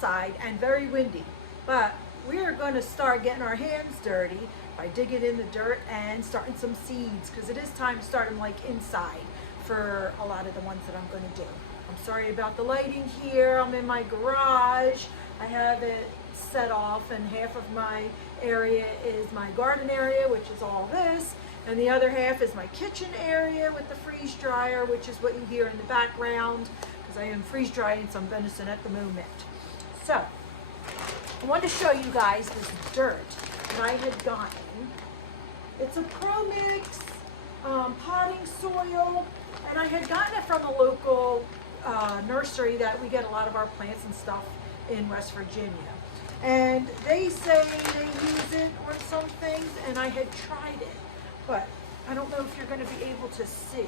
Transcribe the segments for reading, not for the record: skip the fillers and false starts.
outside and very windy, but we are going to start getting our hands dirty by digging in the dirt and starting some seeds, because it is time to start them like inside for a lot of the ones that I'm going to do. I'm sorry about the lighting here. I'm in my garage. I have it set off, and half of my area is my garden area, which is all this, and the other half is my kitchen area with the freeze dryer, which is what you hear in the background, because I am freeze drying some venison at the moment. So I wanted to show you guys this dirt that I had gotten. It's a Pro Mix potting soil, and I had gotten it from a local nursery that we get a lot of our plants and stuff in West Virginia. And they say they use it on some things, and I had tried it, but I don't know if you're going to be able to see.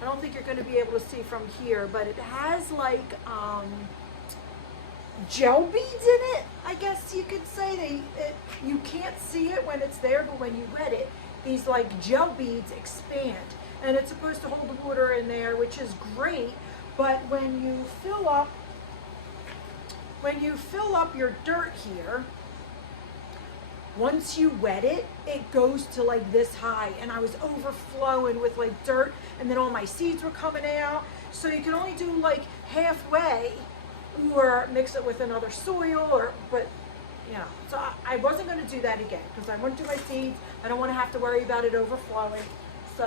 I don't think you're going to be able to see from here, but it has like gel beads in it, I guess you could say. You can't see it when it's there, but when you wet it, these like gel beads expand, and it's supposed to hold the water in there, which is great. But when you fill up your dirt here, once you wet it, it goes to like this high, and I was overflowing with like dirt, and then all my seeds were coming out. So you can only do like halfway, or mix it with another soil, but you know. So I wasn't going to do that again, because I want to do my seeds. I don't want to have to worry about it overflowing. So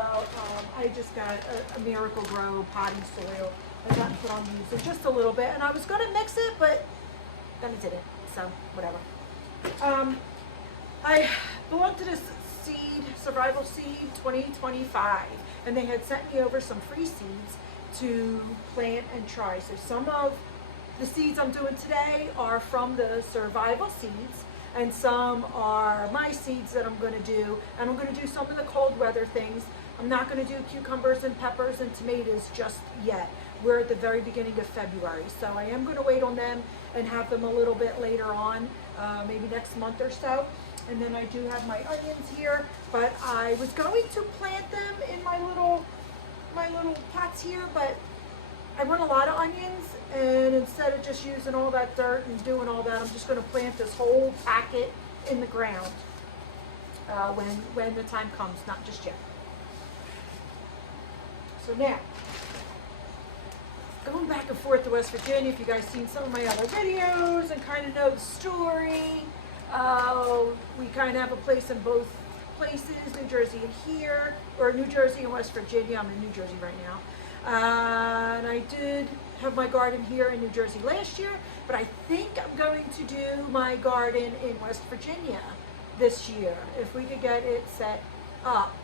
I just got a Miracle Grow potting soil. I got to put on using just a little bit, and I was going to mix it, but then I didn't. So whatever. I belong to this Survival Seed 2025, and they had sent me over some free seeds to plant and try. So some of the seeds I'm doing today are from the Survival Seeds, and some are my seeds that I'm going to do, and I'm going to do some of the cold weather things. I'm not going to do cucumbers and peppers and tomatoes just yet. We're at the very beginning of February, so I am going to wait on them and have them a little bit later on, maybe next month or so. And then I do have my onions here, but I was going to plant them in my little pots here, but I want a lot of onions, and instead of just using all that dirt and doing all that, I'm just going to plant this whole packet in the ground when the time comes, not just yet. So now, going back and forth to West Virginia, if you guys seen some of my other videos and kind of know the story, we kind of have a place in both places, New Jersey and here, or New Jersey and West Virginia. I'm in New Jersey right now. And I did have my garden here in New Jersey last year, but I think I'm going to do my garden in West Virginia this year, if we could get it set up.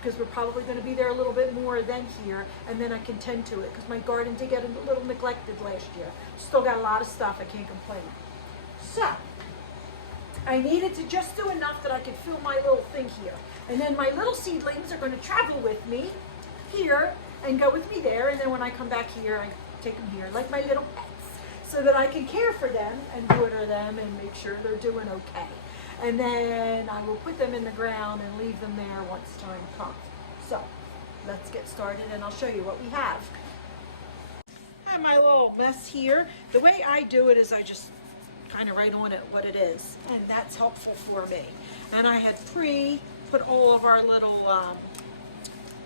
Because we're probably going to be there a little bit more than here, and then I can tend to it, because my garden did get a little neglected last year. Still got a lot of stuff, I can't complain. So I needed to just do enough that I could fill my little thing here, and then my little seedlings are going to travel with me here and go with me there, and then when I come back here, I take them here like my little pets, so that I can care for them and water them and make sure they're doing okay. And then I will put them in the ground and leave them there once time comes. So let's get started, and I'll show you what we have. I have my little mess here. The way I do it is I just kind of write on it what it is, and that's helpful for me. And I had put all of our little,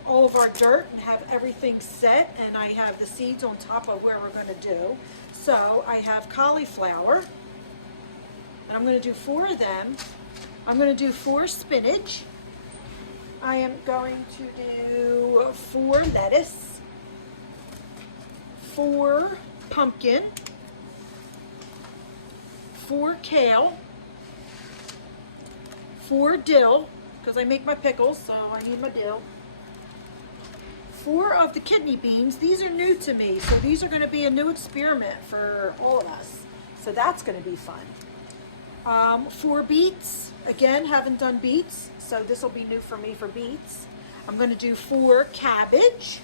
all of our dirt and have everything set, and I have the seeds on top of where we're going to do. So I have cauliflower. And I'm going to do 4 of them. I'm going to do 4 spinach. I am going to do 4 lettuce, 4 pumpkin, 4 kale, 4 dill, because I make my pickles, so I need my dill. 4 of the kidney beans. These are new to me, so these are going to be a new experiment for all of us. So that's going to be fun. 4 beets. Again, haven't done beets, so this will be new for me for beets. I'm going to do 4 cabbage.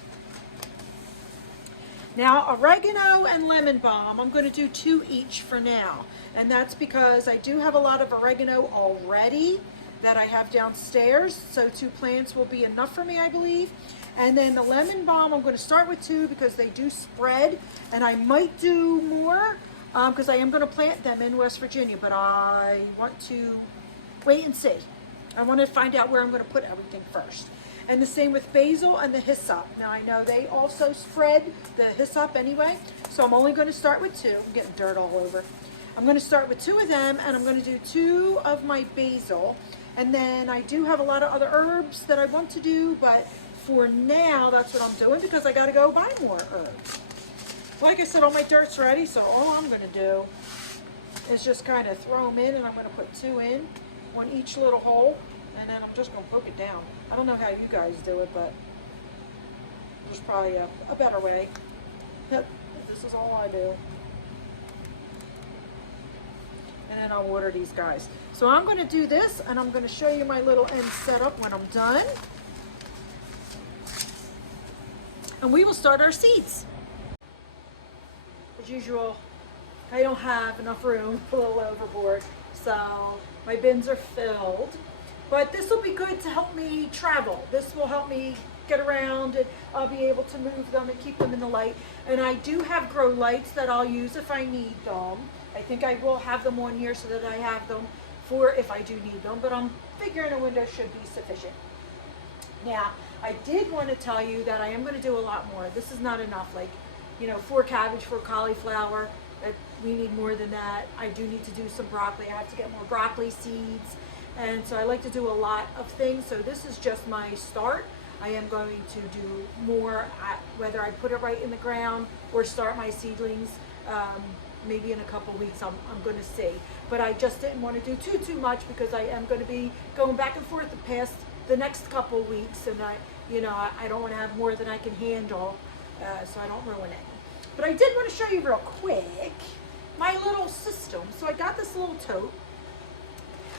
Now, oregano and lemon balm, I'm going to do 2 each for now. And that's because I do have a lot of oregano already that I have downstairs, so 2 plants will be enough for me, I believe. And then the lemon balm, I'm going to start with 2 because they do spread, and I might do more. because I am going to plant them in West Virginia, but I want to wait and see. I want to find out where I'm going to put everything first. And the same with basil and the hyssop. Now I know they also spread the hyssop anyway, so I'm only going to start with 2. I'm getting dirt all over. I'm going to start with 2 of them, and I'm going to do 2 of my basil. And then I do have a lot of other herbs that I want to do, but for now, that's what I'm doing because I got to go buy more herbs. Like I said, all my dirt's ready, so all I'm going to do is just kind of throw them in, and I'm going to put 2 in on each little hole, and then I'm just going to poke it down. I don't know how you guys do it, but there's probably a better way. This is all I do. And then I'll water these guys. So I'm going to do this, and I'm going to show you my little end setup when I'm done. And we will start our seeds. As usual, I don't have enough room, a little overboard, so my bins are filled. But this will be good to help me travel. This will help me get around, and I'll be able to move them and keep them in the light. And I do have grow lights that I'll use if I need them. I think I will have them on here so that I have them for if I do need them, but I'm figuring a window should be sufficient. Now, I did want to tell you that I am going to do a lot more. This is not enough, like, you know, 4 cabbage, 4 cauliflower. We need more than that. I do need to do some broccoli. I have to get more broccoli seeds. And so I like to do a lot of things. So this is just my start. I am going to do more, whether I put it right in the ground or start my seedlings. Maybe in a couple weeks, I'm going to see. But I just didn't want to do too much because I am going to be going back and forth the next couple of weeks, and I don't want to have more than I can handle, so I don't ruin it. But I did want to show you real quick my little system. So I got this little tote,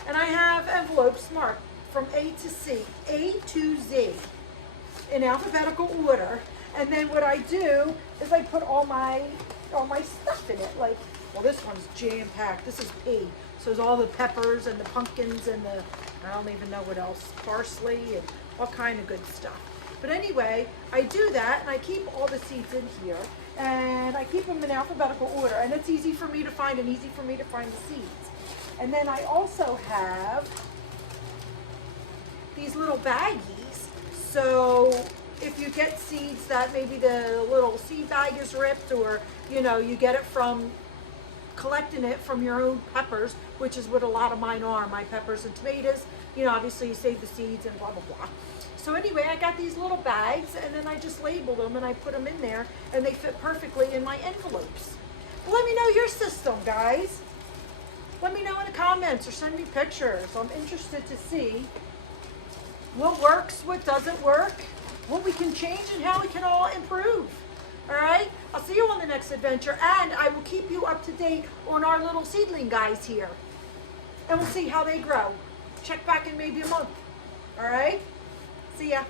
and I have envelopes marked from A to Z in alphabetical order. And then what I do is I put all my stuff in it. Like, well, this one's jam-packed. This is P. So there's all the peppers and the pumpkins and I don't even know what else, parsley and all kind of good stuff. But anyway, I do that, and I keep all the seeds in here, and I keep them in alphabetical order, and it's easy for me to find and easy for me to find the seeds. And then I also have these little baggies. So if you get seeds that maybe the little seed bag is ripped, or you get it from collecting it from your own peppers, which is what a lot of mine are, my peppers and tomatoes, obviously you save the seeds and blah blah blah. So anyway, I got these little bags, and then I just labeled them and I put them in there, and they fit perfectly in my envelopes. But let me know your system, guys. Let me know in the comments or send me pictures. I'm interested to see what works, what doesn't work, what we can change, and how we can all improve. All right? I'll see you on the next adventure, and I will keep you up to date on our little seedling guys here. And we'll see how they grow. Check back in maybe a month. All right? See ya.